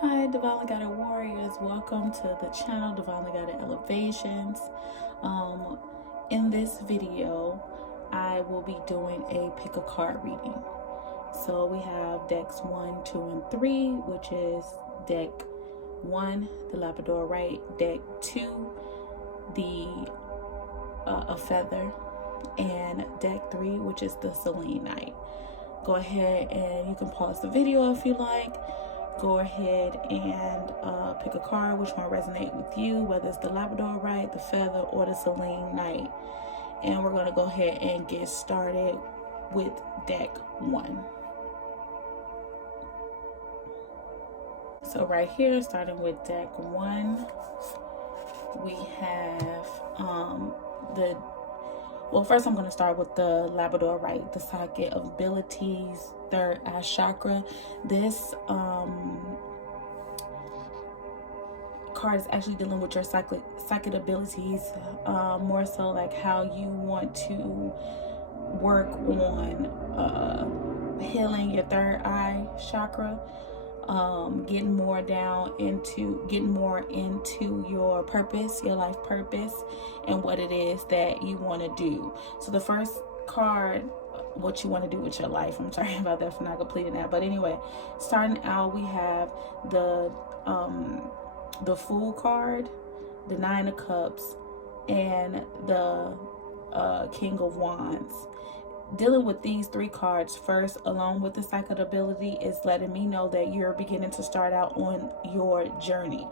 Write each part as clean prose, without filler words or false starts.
Hi, Divinely Guided Warriors. Welcome to the channel, Divinely Guided Elevations. Um, in this video, I will be doing a pick a card reading. So we have decks 1, 2, and 3, which is deck 1, the Labradorite, deck 2, the a feather, and deck 3, which is the Selenite. Go ahead and you can pause the video if you like. Go ahead and pick a card, which one resonate with you, whether it's the Labradorite, the feather, or the Selenite. And we're going to go ahead and get started with deck 1. So right here, starting with deck 1, we have first I'm going to start with the Labradorite, the psychic abilities, third eye chakra. This card is actually dealing with your psychic abilities, more so like how you want to work on healing your third eye chakra, getting more into your purpose, your life purpose, and what it is that you want to do. So the first card, what you want to do with your life. I'm sorry about that for not completing that, but anyway, starting out, we have the Fool card, the Nine of Cups, and the King of Wands. Dealing with these three cards first, along with the psychic ability, is letting me know that you're beginning to start out on your journey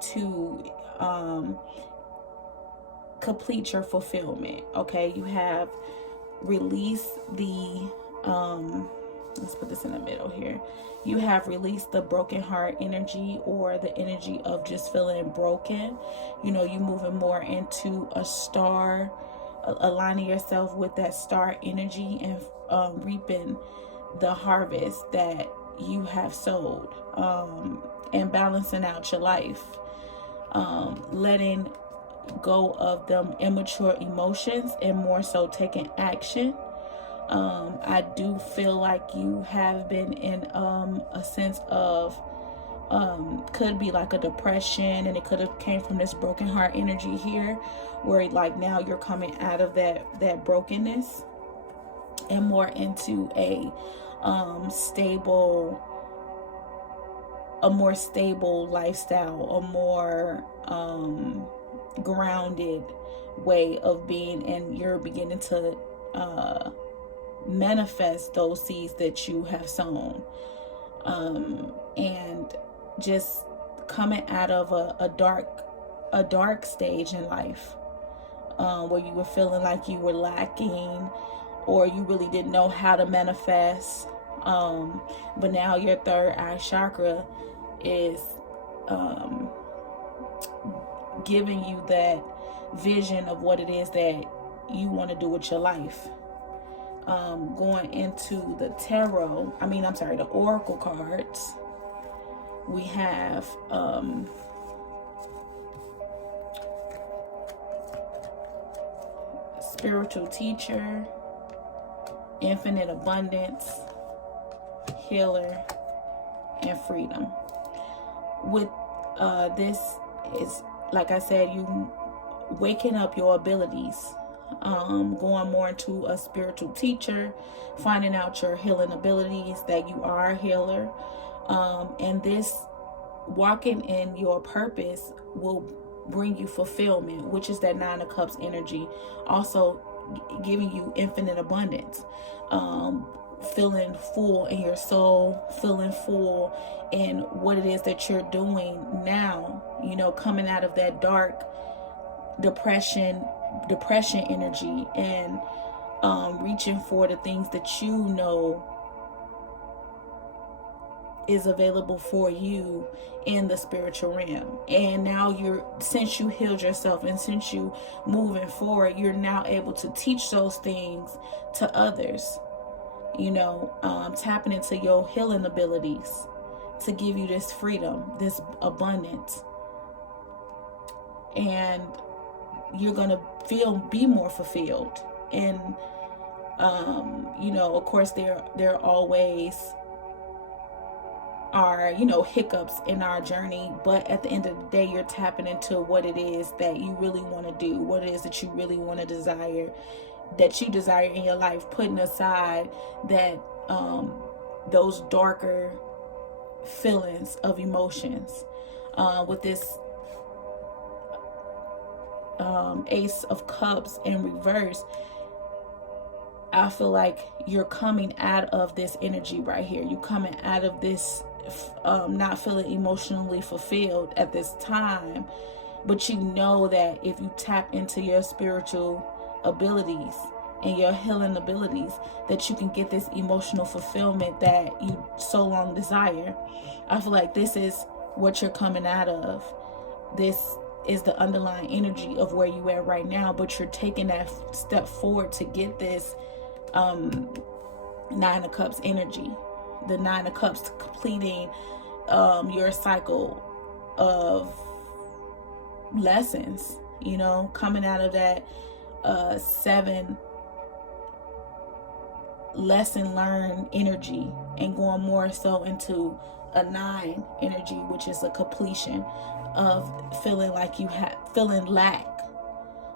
to complete your fulfillment. Okay, you have released the let's put this in the middle here. You have released the broken heart energy, or the energy of just feeling broken. You know, you moving more into a star, aligning yourself with that star energy, and reaping the harvest that you have sowed, and balancing out your life, letting go of them immature emotions and more so taking action. I do feel like you have been in a sense of could be like a depression, and it could have came from this broken heart energy here, where like now you're coming out of that brokenness and more into a more stable lifestyle, a more grounded way of being, and you're beginning to manifest those seeds that you have sown, and just coming out of a dark stage in life, where you were feeling like you were lacking, or you really didn't know how to manifest, but now your third eye chakra is giving you that vision of what it is that you want to do with your life. Going into the the oracle cards, we have spiritual teacher, infinite abundance, healer, and freedom. With this is, like I said, you waking up your abilities, going more into a spiritual teacher, finding out your healing abilities, that you are a healer, and this walking in your purpose will bring you fulfillment, which is that Nine of Cups energy, also giving you infinite abundance, feeling full in your soul, feeling full in what it is that you're doing now, you know, coming out of that dark depression energy, and reaching for the things that you know is available for you in the spiritual realm. And now since you healed yourself, and since you moving forward, you're now able to teach those things to others, you know, tapping into your healing abilities to give you this freedom, this abundance, and you're gonna be more fulfilled. And you know, of course, there are always are, hiccups in our journey, but at the end of the day, you're tapping into what it is that you really want to do, what it is that you really want to desire, that you desire in your life, putting aside that those darker feelings of emotions. With this Ace of Cups in reverse, I feel like you're coming out of this energy right here. You're coming out of this not feeling emotionally fulfilled at this time, but you know that if you tap into your spiritual abilities and your healing abilities, that you can get this emotional fulfillment that you so long desire. I feel like this is what you're coming out of. This is the underlying energy of where you are right now, but you're taking that step forward to get this Nine of Cups energy. The Nine of Cups completing your cycle of lessons, coming out of that 7 lesson learned energy and going more so into a 9 energy, which is a completion of feeling like feeling lack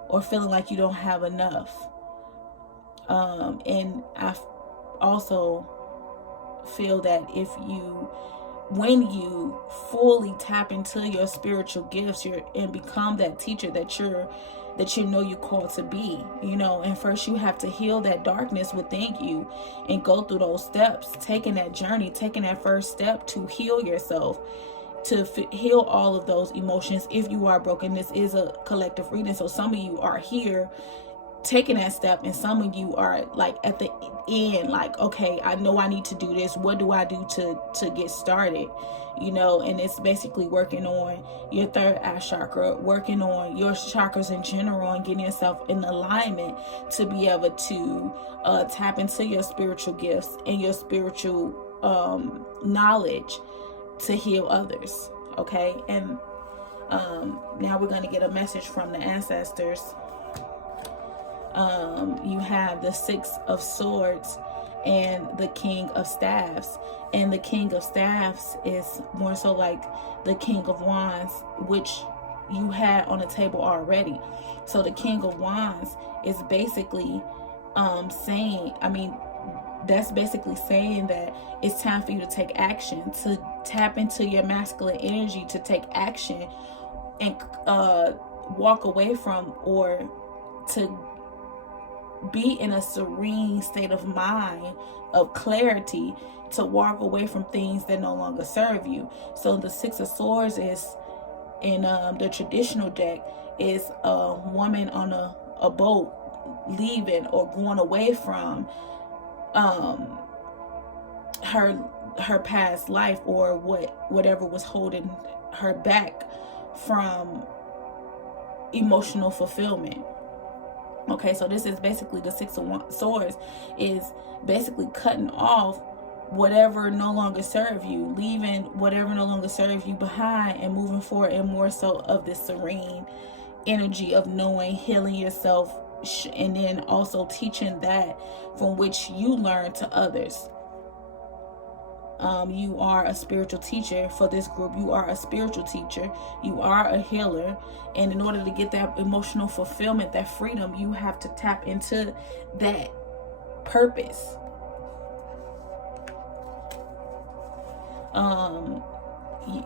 or feeling like you don't have enough. And I also feel that when you fully tap into your spiritual gifts, and become that teacher that you're called to be, and first you have to heal that darkness within you and go through those steps, taking that journey, taking that first step to heal yourself, to heal all of those emotions. If you are broken, this is a collective reading, so some of you are here taking that step, and some of you are like at the end, like, okay, I know I need to do this. What do I do to get started? And it's basically working on your third eye chakra, working on your chakras in general, and getting yourself in alignment to be able to tap into your spiritual gifts and your spiritual knowledge to heal others. Okay, and now we're going to get a message from the ancestors. You have the 6 of Swords and the King of Staffs. And the King of Staffs is more so like the King of Wands, which you had on the table already. So the King of Wands is basically that's basically saying that it's time for you to take action, to tap into your masculine energy, to take action and walk away from, or to be in a serene state of mind, of clarity, to walk away from things that no longer serve you. So the 6 of Swords is in the traditional deck is a woman on a boat leaving or going away from her past life, or whatever was holding her back from emotional fulfillment. Okay, so this is basically the 6 of Swords is basically cutting off whatever no longer serve you, leaving whatever no longer serves you behind, and moving forward in more so of this serene energy of knowing, healing yourself, and then also teaching that from which you learn to others. You are a spiritual teacher for this group. You are a spiritual teacher. You are a healer. And in order to get that emotional fulfillment, that freedom, you have to tap into that purpose.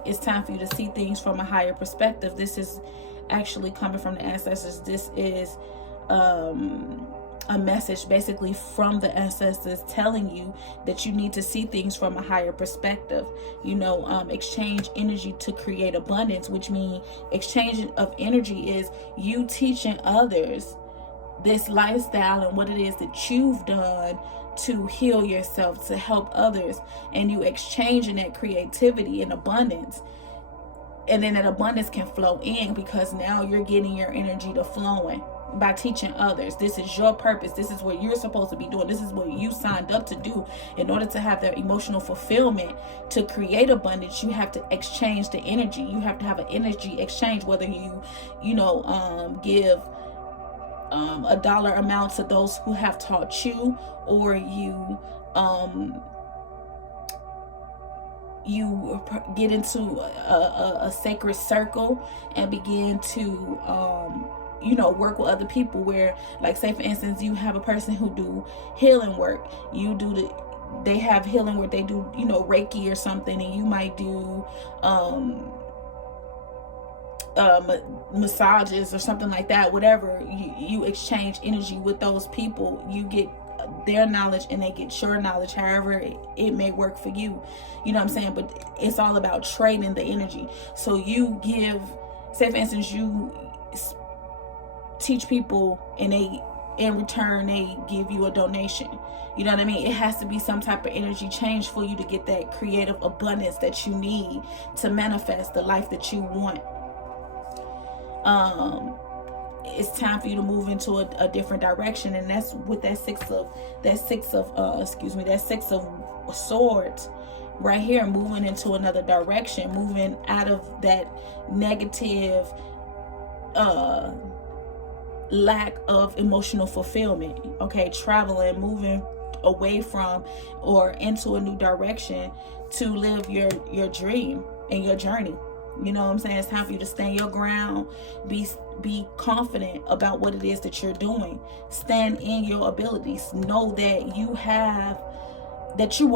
It's time for you to see things from a higher perspective. This is actually coming from the ancestors. This is a message basically from the ancestors telling you that you need to see things from a higher perspective. Exchange energy to create abundance, which means exchange of energy is you teaching others this lifestyle and what it is that you've done to heal yourself, to help others, and you exchanging that creativity and abundance. And then that abundance can flow in, because now you're getting your energy to flowing by teaching others. This is your purpose. This is what you're supposed to be doing. This is what you signed up to do. In order to have that emotional fulfillment, to create abundance, you have to exchange the energy. You have to have an energy exchange, whether you give a dollar amount to those who have taught you, or you you get into a sacred circle and begin to work with other people, where, like, say for instance, you have a person who do healing work. They have healing work, they do Reiki or something, and you might do massages or something like that. Whatever, you exchange energy with those people. You get their knowledge and they get your knowledge, however it may work for you. You know what I'm saying? But it's all about trading the energy. So you give, say for instance, you teach people and they, in return, they give you a donation. You know what I mean? It has to be some type of energy change for you to get that creative abundance that you need to manifest the life that you want. It's time for you to move into a different direction, and that's with that six of swords right here, moving into another direction, moving out of that negative lack of emotional fulfillment. Okay, traveling, moving away from or into a new direction to live your dream and your journey. You know what I'm saying? It's time for you to stand your ground, be confident about what it is that you're doing, stand in your abilities, know that you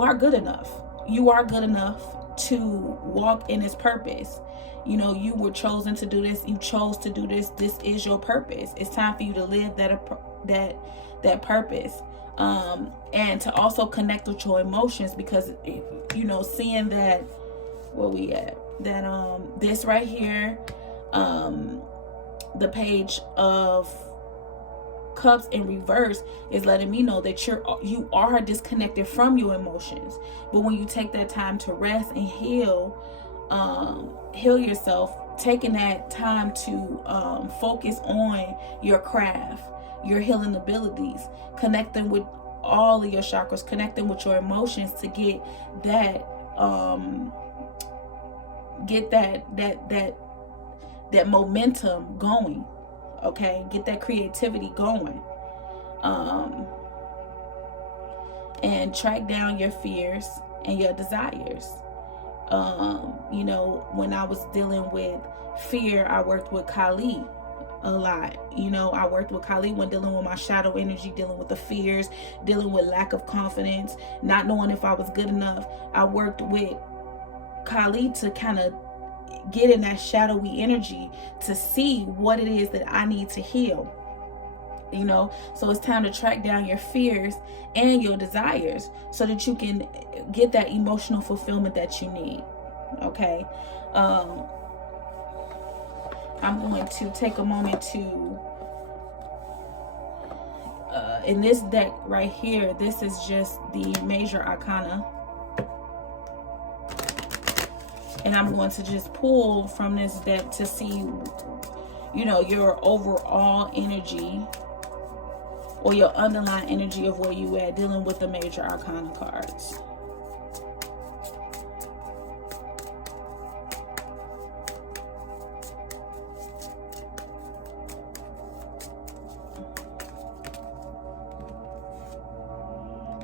are good enough. You are good enough to walk in this purpose. You were chosen to do this. You chose to do this. This is your purpose. It's time for you to live that purpose. And to also connect with your emotions, because seeing that, where we at, that this right here, the Page of Cups in reverse, is letting me know that you are disconnected from your emotions. But when you take that time to rest and heal yourself, taking that time to focus on your craft, your healing abilities, connecting with all of your chakras, connecting with your emotions to get that that momentum going. Okay, get that creativity going, and track down your fears and your desires. When I was dealing with fear, I worked with Kali a lot. I worked with Kali when dealing with my shadow energy, dealing with the fears, dealing with lack of confidence, not knowing if I was good enough. I worked with Kali to kind of get in that shadowy energy to see what it is that I need to heal. So it's time to track down your fears and your desires so that you can get that emotional fulfillment that you need. Okay. I'm going to take a moment to in this deck right here, this is just the major arcana, and I'm going to just pull from this deck to see your overall energy or your underlying energy of where you at dealing with the major arcana cards.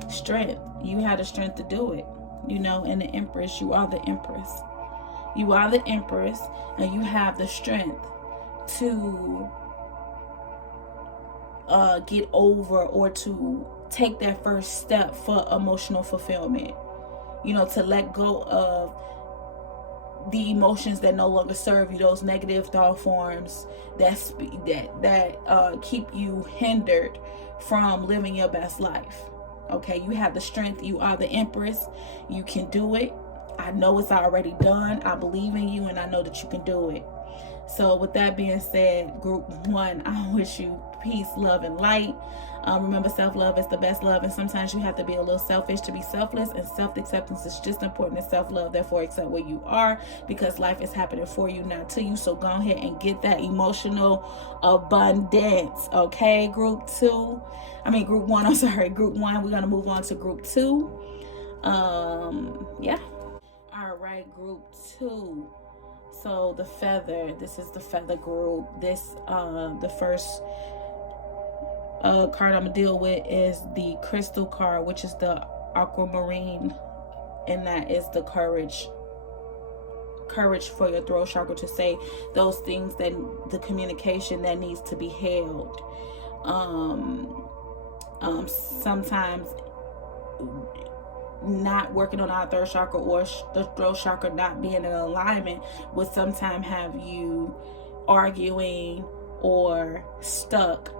Strength. You had the strength to do it. And the Empress, you are the Empress. You are the Empress, and you have the strength to get over or to take that first step for emotional fulfillment. To let go of the emotions that no longer serve you, those negative thought forms that keep you hindered from living your best life. Okay, you have the strength. You are the Empress. You can do it. I know it's already done. I believe in you, and I know that you can do it. So with that being said, group 1, I wish you peace, love, and light. Remember, self-love is the best love, and sometimes you have to be a little selfish to be selfless, and self-acceptance is just as important as self-love. Therefore, accept where you are, because life is happening for you, not to you. So go ahead and get that emotional abundance. Okay, group 1, I'm sorry, group 1. We're going to move on to group 2. Yeah. All right, group 2. So the feather, this is the feather group. This, the first card I'm gonna deal with is the crystal card, which is the aquamarine and that is the courage for your throat chakra to say those things, that the communication that needs to be held. Sometimes not working on our third chakra or the throat chakra not being in alignment would sometimes have you arguing or stuck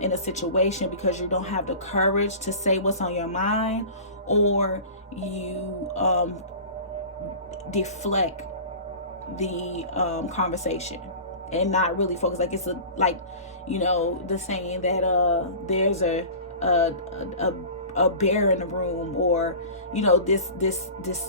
in a situation because you don't have the courage to say what's on your mind, or you deflect the conversation and not really focus. Like it's the saying that there's a bear in the room, or this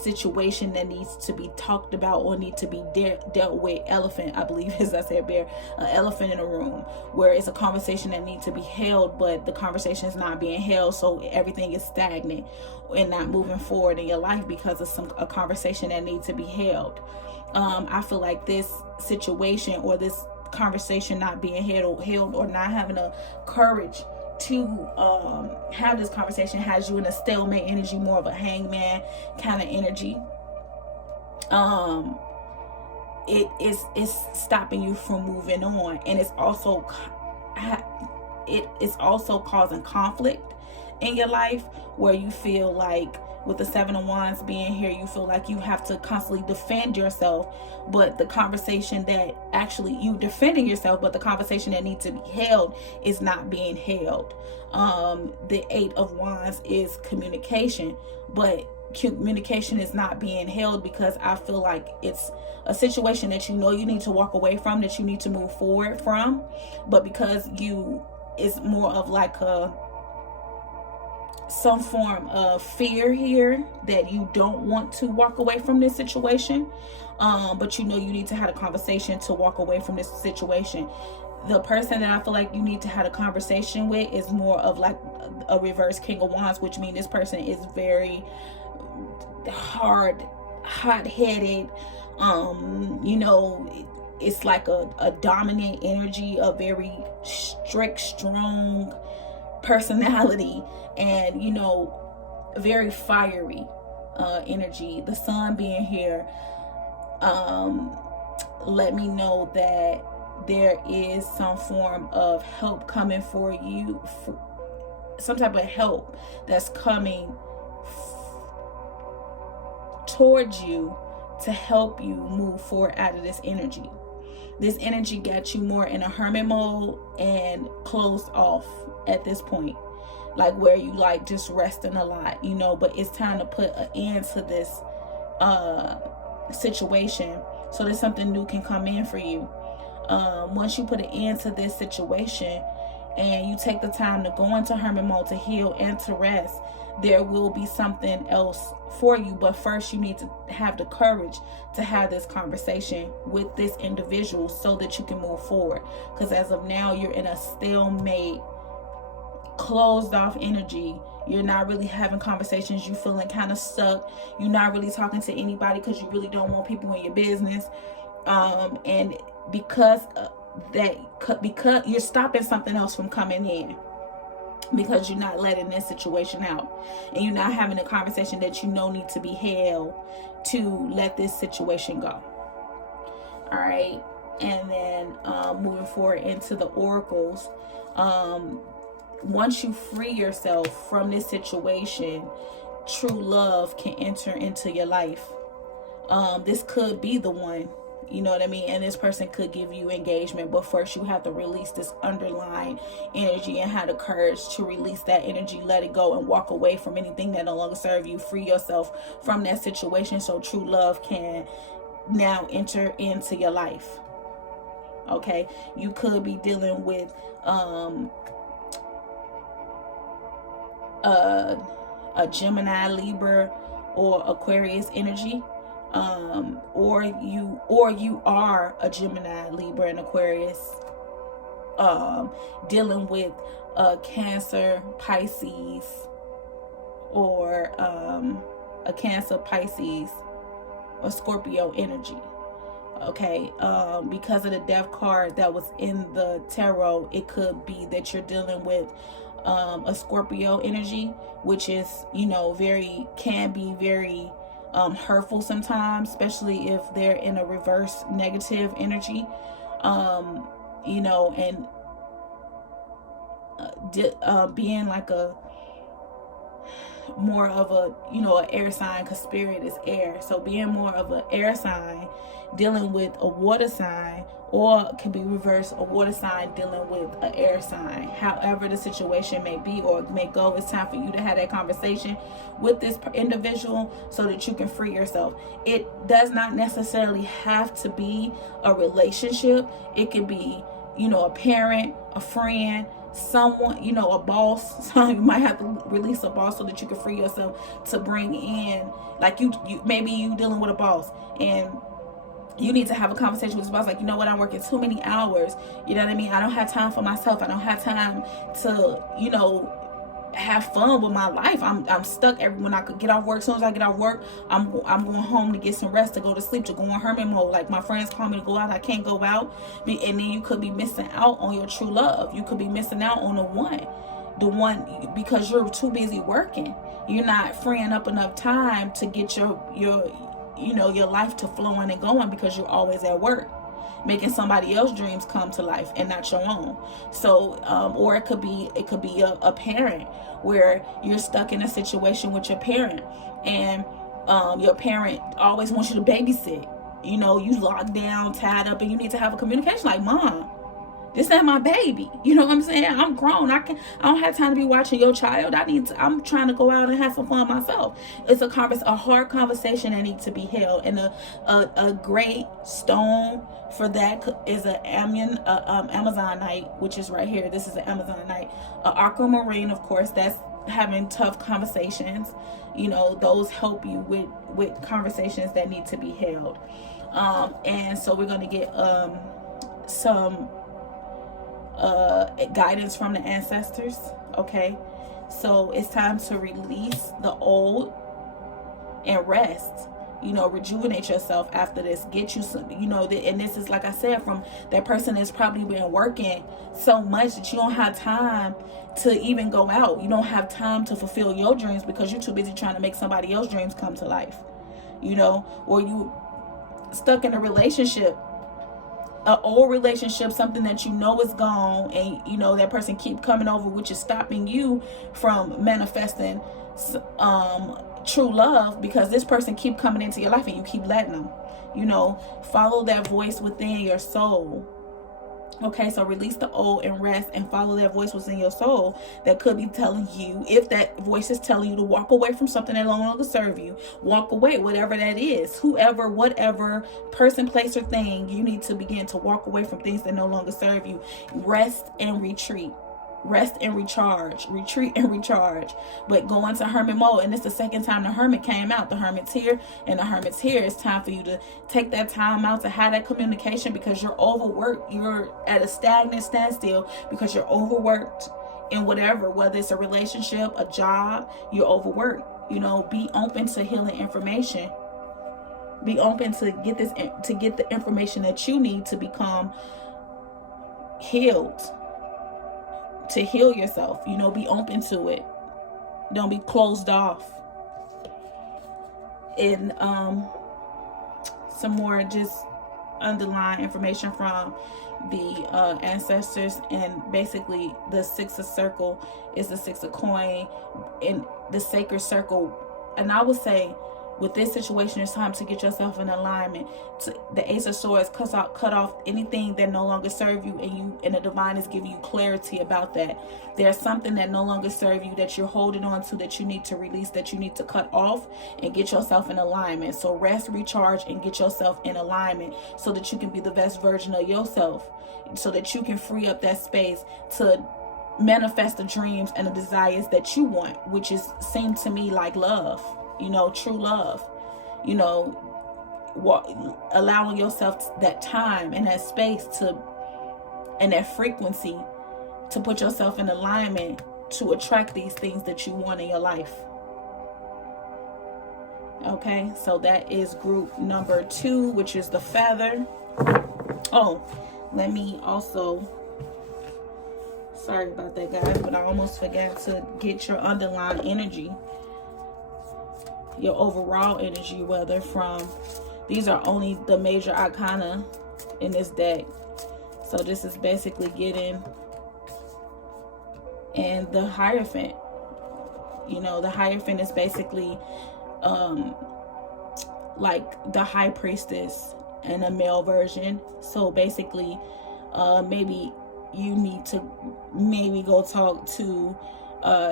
situation that needs to be talked about or need to be dealt with. Elephant, I believe, as I said, bear, elephant in a room, where it's a conversation that needs to be held, but the conversation is not being held, so everything is stagnant and not moving forward in your life because of a conversation that needs to be held. I feel like this situation or this conversation not being held or not having the courage to have this conversation has you in a stalemate energy, more of a hangman kind of energy. It's stopping you from moving on, and it's also causing conflict in your life, where you feel like, with the Seven of Wands being here, you feel like you have to constantly defend yourself, but the conversation that actually you defending yourself, but the conversation that needs to be held is not being held. The Eight of Wands is communication, but communication is not being held because I feel like it's a situation that you need to walk away from, that you need to move forward from, but because it's more of like some form of fear here that you don't want to walk away from this situation, but you need to have a conversation to walk away from this situation. The person that I feel like you need to have a conversation with is more of like a reverse King of Wands, which means this person is very hot-headed. It's like a dominant energy, a very strict, strong personality, and very fiery energy. The sun being here let me know that there is some form of help coming for you, some type of help that's coming towards you to help you move forward out of this energy. This energy got you more in a hermit mode and closed off at this point, like where you like just resting a lot, but it's time to put an end to this situation so that something new can come in for you. Once you put an end to this situation and you take the time to go into hermit mode, to heal and to rest, there will be something else for you. But first you need to have the courage to have this conversation with this individual so that you can move forward, because as of now you're in a stalemate, closed off energy. You're not really having conversations. You feeling kind of stuck. You're not really talking to anybody because you really don't want people in your business, and because you're stopping something else from coming in, because you're not letting this situation out, and you're not having a conversation that need to be held to let this situation go. All right. And then moving forward into the oracles, once you free yourself from this situation, true love can enter into your life. This could be the one, and this person could give you engagement, but first you have to release this underlying energy and have the courage to release that energy, let it go, and walk away from anything that no longer serves you. Free yourself from that situation so true love can now enter into your life. Okay, you could be dealing with a Gemini, Libra, or Aquarius energy, or you are a Gemini, Libra, and Aquarius, dealing with Cancer, Pisces, or a Cancer, Pisces, or Scorpio energy. Okay, because of the death card that was in the tarot, it could be that you're dealing with a Scorpio energy, which is, can be very hurtful sometimes, especially if they're in a reverse negative energy, and being like a more of a an air sign, because spirit is air. So being more of an air sign dealing with a water sign, or it can be reverse, a water sign dealing with an air sign. However the situation may be or may go, it's time for you to have that conversation with this individual so that you can free yourself. It does not necessarily have to be a relationship. It could be a parent, a friend, someone, a boss. So you might have to release a boss so that you can free yourself to bring in, like you maybe you dealing with a boss and you need to have a conversation with your boss, like, you know what, I'm working too many hours, you know what I mean, I don't have time for myself, I don't have time to have fun with my life. I'm stuck. When I could get off work, as soon as I get off work, I'm going home to get some rest, to go to sleep, to go in hermit mode. Like, my friends call me to go out, I can't go out. And then you could be missing out on your true love. You could be missing out on the one because you're too busy working. You're not freeing up enough time to get your life to flowing and going, because you're always at work making somebody else's dreams come to life and not your own. So or it could be a parent, where you're stuck in a situation with your parent, and your parent always wants you to babysit. You locked down, tied up, and you need to have a communication like, Mom, this ain't my baby. You know what I'm saying? I'm grown. I don't have time to be watching your child. I'm trying to go out and have some fun myself. It's a hard conversation that needs to be held. And a great stone for that is an Amazonite, which is right here. This is an Amazonite. Aquamarine, of course, that's having tough conversations. Those help you with conversations that need to be held. And so we're going to get some guidance from the ancestors. Okay, so it's time to release the old and rest. Rejuvenate yourself after this. Get you some, and this is, like I said, from that person that's probably been working so much that you don't have time to even go out. You don't have time to fulfill your dreams because you're too busy trying to make somebody else's dreams come to life. Or you stuck in a relationship, an old relationship, something that is gone, and that person keep coming over, which is stopping you from manifesting true love, because this person keep coming into your life and you keep letting them. Follow that voice within your soul. Okay, so release the old and rest, and follow that voice within your soul that could be telling you, if that voice is telling you to walk away from something that no longer serve you, walk away, whatever that is, whoever, whatever person, place, or thing, you need to begin to walk away from things that no longer serve you. Rest and retreat. Rest and recharge. Retreat and recharge. But go into hermit mode. And it's the second time the hermit came out. The hermit's here and the hermit's here. It's time for you to take that time out to have that communication, because you're overworked. You're at a stagnant standstill because you're overworked in whatever, whether it's a relationship, a job, you're overworked. Be open to healing information. Be open to get the information that you need to become healed. To heal yourself, be open to it. Don't be closed off. And some more just underlying information from the ancestors, and basically the Six of Circle is the Six of Coin, and the sacred circle. And I would say, with this situation, it's time to get yourself in alignment. The Ace of Swords cut off anything that no longer serve you, and the divine is giving you clarity about that. There's something that no longer serve you that you're holding on to, that you need to release, that you need to cut off and get yourself in alignment. So rest, recharge, and get yourself in alignment so that you can be the best version of yourself, so that you can free up that space to manifest the dreams and the desires that you want, which seem to me like love. True love, allowing yourself that time and that space and that frequency to put yourself in alignment to attract these things that you want in your life. Okay, so that is group number 2, which is the feather. Oh, let me also Sorry about that, guys, but I almost forgot to get your underlying energy, your overall energy, whether from, these are only the major arcana in this deck. So this is basically getting, and the Hierophant. You know, the Hierophant is basically like the High Priestess and a male version. So basically, maybe you need to go talk to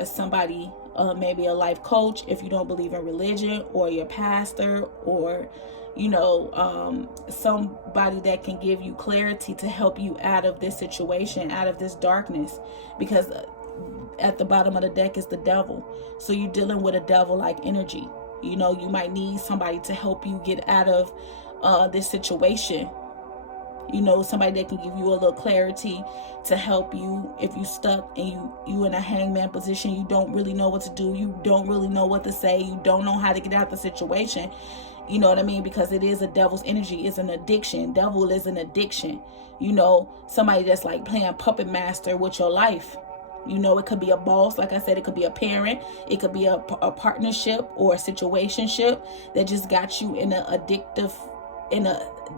somebody, maybe a life coach if you don't believe in religion, or your pastor, or you know, somebody that can give you clarity to help you out of this situation, out of this darkness, because at the bottom of the deck is the devil. So you're dealing with a devil like energy. You know, you might need somebody to help you get out of this situation. You know, somebody that can give you a little clarity to help you if you stuck and you in a hangman position. You don't really know what to do. You don't really know what to say. You don't know how to get out the situation. You know what I mean? Because it is a devil's energy. It's an addiction. Devil is an addiction. You know, somebody that's like playing puppet master with your life. You know, it could be a boss, like I said, it could be a parent, it could be a partnership or a situationship that just got you in an addictive,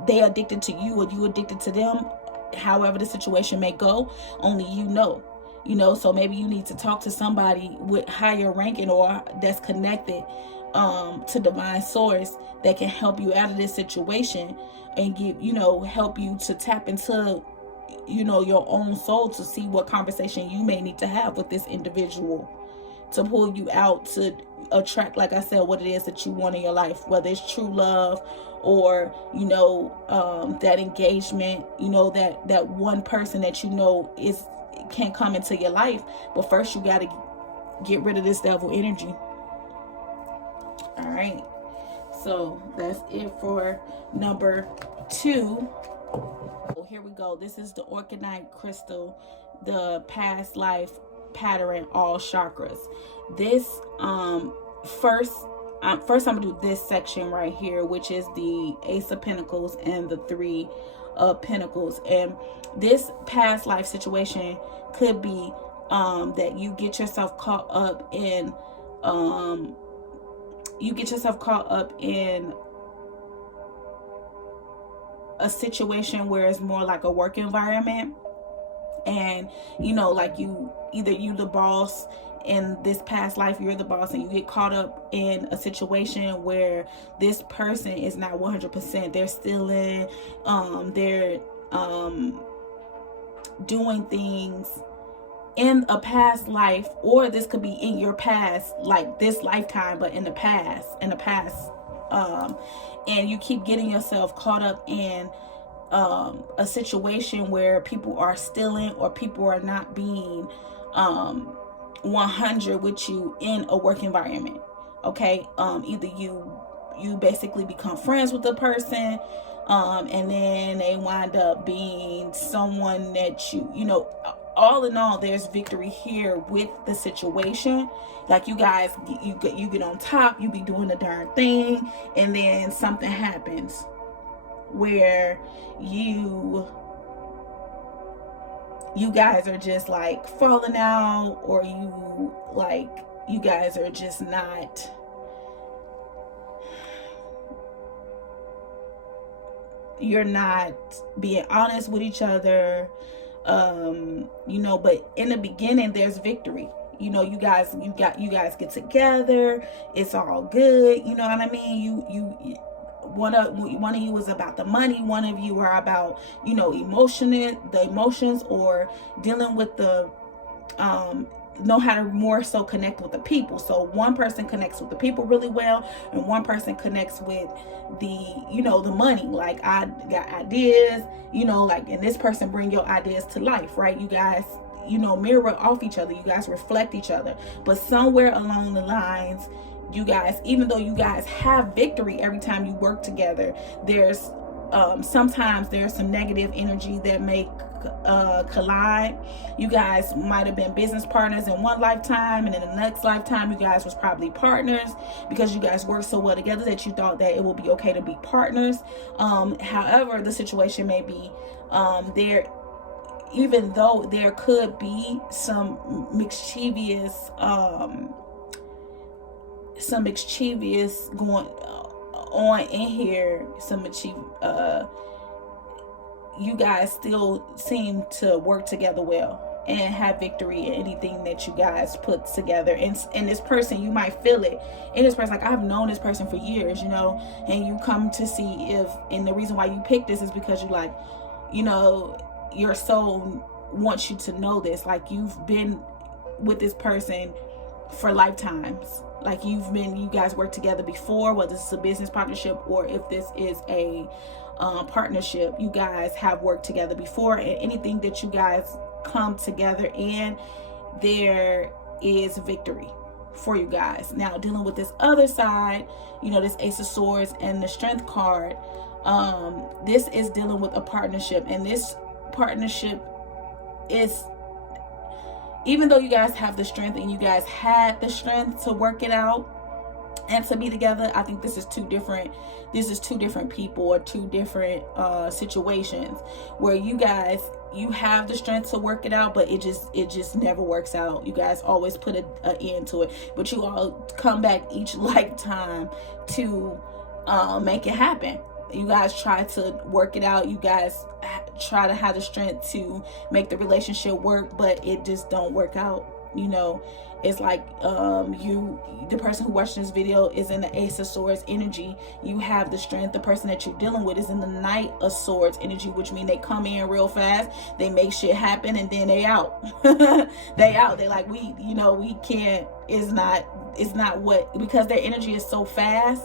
they addicted to you or you addicted to them. However the situation may go, only you know. You know, so maybe you need to talk to somebody with higher ranking or that's connected to divine source that can help you out of this situation and give, you know, help you to tap into, you know, your own soul, to see what conversation you may need to have with this individual to pull you out, to attract, like I said, what it is that you want in your life, whether it's true love or, you know, that engagement, you know, that one person that you know can come into your life. But first you got to get rid of this devil energy. All right, so that's it for number 2. Here we go. This is the Orchidite crystal, the past life pattern, all chakras. This first I'm gonna do this section right here, which is the Ace of Pentacles and the 3 of Pentacles. And this past life situation could be that you get yourself caught up in a situation where it's more like a work environment, and you know, like you the boss in this past life, you're the boss, and you get caught up in a situation where this person is not 100%. They're stealing, they're doing things in a past life, or this could be in your past, like this lifetime, but in the past, and you keep getting yourself caught up in a situation where people are stealing, or people are not being 100 with you in a work environment. Okay, either you basically become friends with the person, and then they wind up being someone that you know. All in all, there's victory here with the situation. Like you guys, you get on top, you be doing the darn thing, and then something happens where you guys are just like falling out, or you guys are just not, you're not being honest with each other, you know. But in the beginning, there's victory. You know, you guys get together, it's all good, you know what I mean? One of you is about the money, one of you are about, you know, the emotions, or dealing with the know how to more so connect with the people. So one person connects with the people really well, and one person connects with the, you know, the money. Like, I got ideas, you know, like, and this person bring your ideas to life, right? You guys, you know, mirror off each other, you guys reflect each other. But somewhere along the lines, you guys, even though you guys have victory every time you work together, there's sometimes there's some negative energy that may collide. You guys might have been business partners in one lifetime, and in the next lifetime you guys was probably partners, because you guys work so well together that you thought that it would be okay to be partners. However the situation may be, even though there could be some mischievous going on in here, you guys still seem to work together well and have victory in anything that you guys put together. And this person, you might feel it. And this person, like, I've known this person for years, you know, and you come to see if, and the reason why you pick this is because you like, you know, your soul wants you to know this. Like, you've been with this person for lifetimes. Like, you guys worked together before, whether it's a business partnership or if this is a partnership, you guys have worked together before, and anything that you guys come together in, there is victory for you guys. Now, dealing with this other side, you know, this Ace of Swords and the Strength card, this is dealing with a partnership, and this partnership is, even though you guys have the strength and you guys had the strength to work it out and to be together, I think this is two different people or two different situations where you have the strength to work it out, but it just never works out. You guys always put an end to it, but you all come back each lifetime to make it happen. You guys try to work it out. You guys try to have the strength to make the relationship work, but it just don't work out. You know, it's like the person who watched this video is in the Ace of Swords energy. You have the strength. The person that you're dealing with is in the Knight of Swords energy, which means they come in real fast, they make shit happen, and then they out. They out. They like, we can't. It's not what, because their energy is so fast.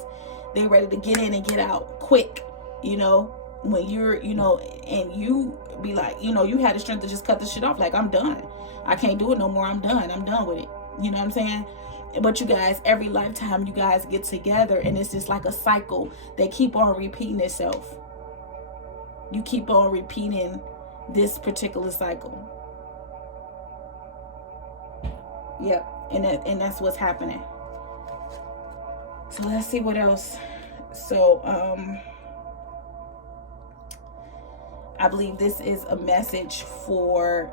They ready to get in and get out quick. You know, when you're, you know, and you be like, you know, you had the strength to just cut the shit off. Like, I'm done. I can't do it no more. I'm done with it. You know what I'm saying? But you guys, every lifetime you guys get together, and it's just like a cycle that keep on repeating itself. You keep on repeating this particular cycle. Yep. And that's what's happening. So let's see what else. So, I believe this is a message for,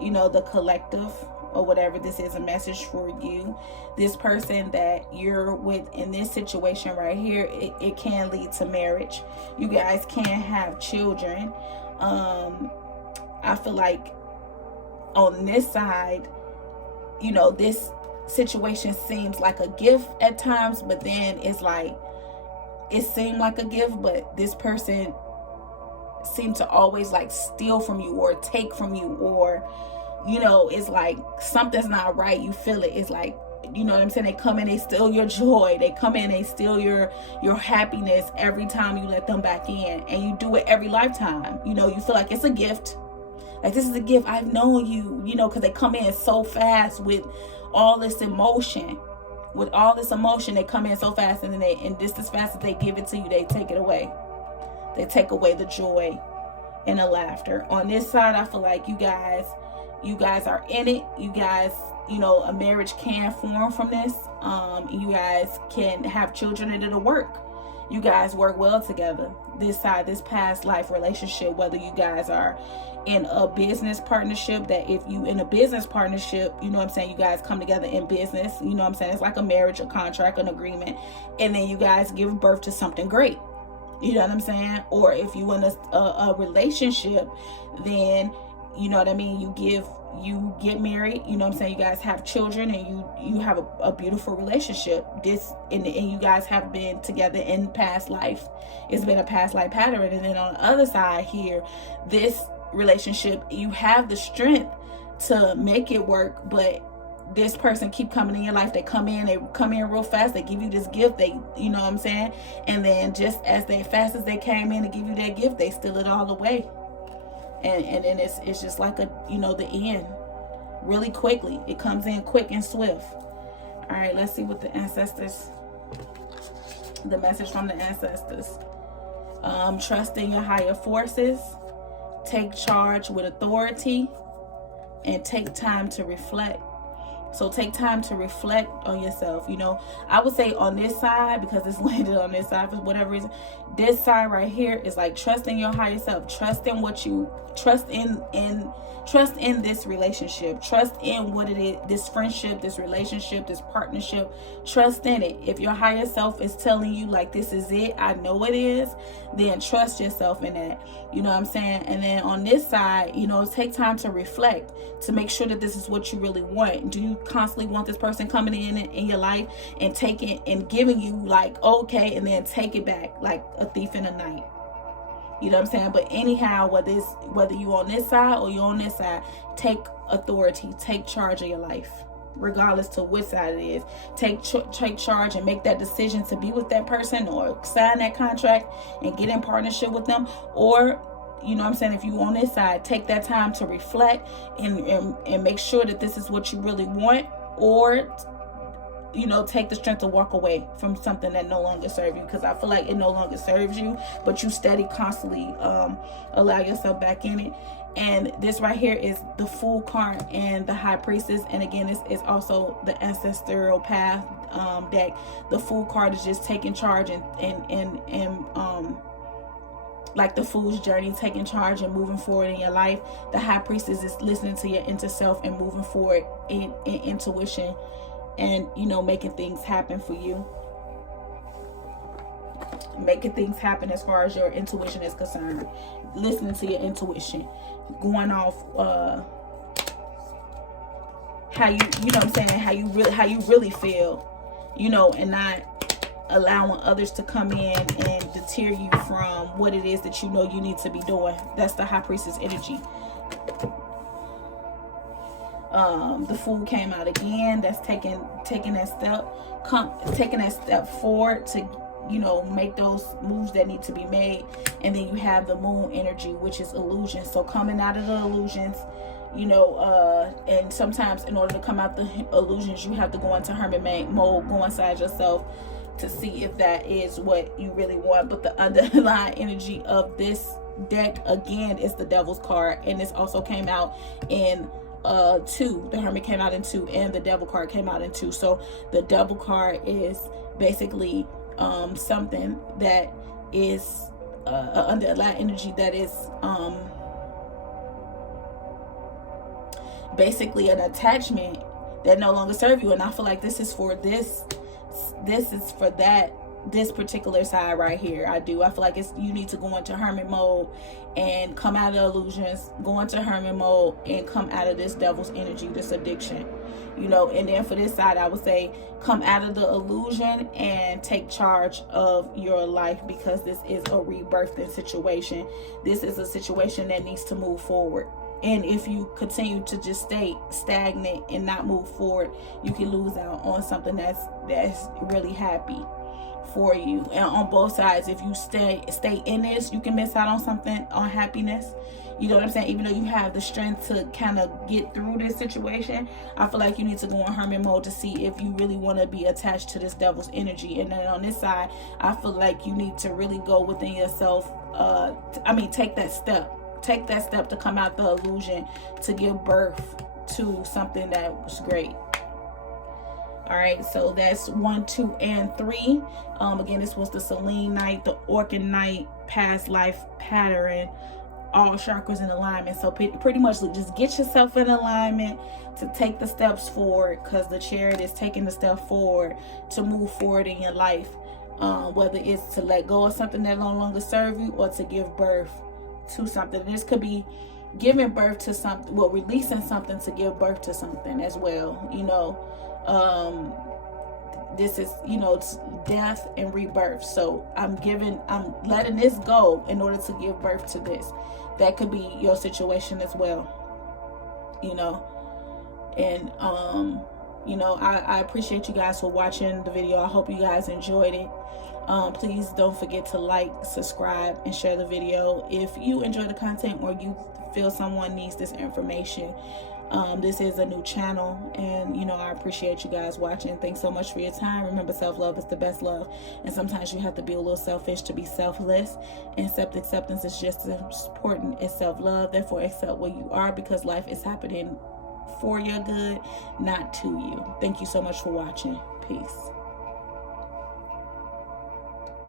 you know, the collective or whatever. This is a message for you. This person that you're with in this situation right here, it can lead to marriage. You guys can have children. I feel like on this side, you know, this situation seems like a gift at times, but then it's like, it seemed like a gift, but this person seemed to always like steal from you or take from you, or, you know, it's like something's not right. You feel it. It's like, you know what I'm saying? They come in, they steal your joy. They come in, they steal your happiness every time you let them back in, and you do it every lifetime. You know, you feel like it's a gift. Like, this is a gift. I've known you, you know, because they come in so fast with all this emotion. With all this emotion, they come in so fast, and then and just as fast as they give it to you, they take it away. They take away the joy and the laughter. On this side, I feel like you guys are in it. You guys, you know, a marriage can form from this. You guys can have children, and it'll work. You guys work well together. This side, this past life relationship, whether you guys are in a business partnership, that if you in a business partnership, you know what I'm saying, you guys come together in business, you know what I'm saying, it's like a marriage, a contract, an agreement, and then you guys give birth to something great. You know what I'm saying? Or if you in a relationship, then, you know what I mean, you get married, you know what I'm saying, you guys have children, and you have a beautiful relationship. And you guys have been together in past life. It's been a past life pattern. And then on the other side here, this relationship, you have the strength to make it work, but this person keep coming in your life. They come in real fast. They give you this gift. They, you know what I'm saying? And then just as fast as they came in to give you that gift, they steal it all away. And then it's just like the end. Really quickly. It comes in quick and swift. All right, let's see what the ancestors, the message from the ancestors. Trust in your higher forces. Take charge with authority. And take time to reflect. So take time to reflect on yourself. You know, I would say on this side, because it's landed on this side for whatever reason, this side right here is like trusting your higher self, trust in what you trust trust in this relationship, trust in what it is, this friendship, this relationship, this partnership, trust in it. If your higher self is telling you like, this is it, I know it is, then trust yourself in that. You know what I'm saying? And then on this side, you know, take time to reflect, to make sure that this is what you really want. Do you constantly want this person coming in your life and taking and giving you like, okay, and then take it back like a thief in the night? You know what I'm saying? But anyhow, whether you on this side or you're on this side, take authority, take charge of your life, regardless to which side it is. Take charge and make that decision to be with that person or sign that contract and get in partnership with them. Or, you know what I'm saying, if you on this side, take that time to reflect and make sure that this is what you really want. Or, you know, take the strength to walk away from something that no longer serves you, because I feel like it no longer serves you, but you steady constantly allow yourself back in it. And this right here is the Fool card and the High Priestess. And again, this is also the Ancestral Path deck. The Fool card is just taking charge and like the Fool's journey, taking charge and moving forward in your life. The High Priestess is listening to your inner self and moving forward in intuition, and, you know, making things happen for you. Making things happen as far as your intuition is concerned. Listening to your intuition. Going off how you know what I'm saying, how you really feel, you know, and not allowing others to come in and deter you from what it is that you know you need to be doing. That's the High Priestess energy. The Fool came out again. That's taking that step forward to, you know, make those moves that need to be made. And then you have the Moon energy, which is illusion. So coming out of the illusions, you know, and sometimes in order to come out the illusions, you have to go into hermit mode, go inside yourself to see if that is what you really want. But the underlying energy of this deck again is the Devil's card, and this also came out in 2. The Hermit came out in 2, and the Devil card came out in 2. So the Devil card is basically something that is under a lot of energy that is basically an attachment that no longer serves you. And I feel like this is for this is for this particular side right here. I feel like you need to go into hermit mode and come out of the illusions, go into hermit mode and come out of this devil's energy, this addiction, you know. And then for this side, I would say come out of the illusion and take charge of your life, because this is a rebirthing situation. This is a situation that needs to move forward. And if you continue to just stay stagnant and not move forward, you can lose out on something that's really happy for you. And on both sides, if you stay in this, you can miss out on something, on happiness. You know what I'm saying? Even though you have the strength to kind of get through this situation, I feel like you need to go in hermit mode to see if you really want to be attached to this devil's energy. And then on this side, I feel like you need to really go within yourself. Take that step to come out the illusion, to give birth to something that was great. All right, so that's 1, 2, and 3. Again, this was the Selene night, the Orchid night, past life pattern, all chakras in alignment. So pretty much just get yourself in alignment to take the steps forward, because the Chariot is taking the step forward to move forward in your life, whether it's to let go of something that no longer serves you or to give birth to something. This could be giving birth to something, well, releasing something to give birth to something as well, you know. This is, you know, it's death and rebirth. So I'm letting this go in order to give birth to this. That could be your situation as well, you know. And you know, I appreciate you guys for watching the video. I hope you guys enjoyed it. Please don't forget to like, subscribe, and share the video if you enjoy the content or you feel someone needs this information. This is a new channel, and you know, I appreciate you guys watching. Thanks so much for your time. Remember, self-love is the best love, and sometimes you have to be a little selfish to be selfless, and self-acceptance is just as important as self-love. Therefore, accept where you are, because life is happening for your good, not to you. Thank you so much for watching. Peace.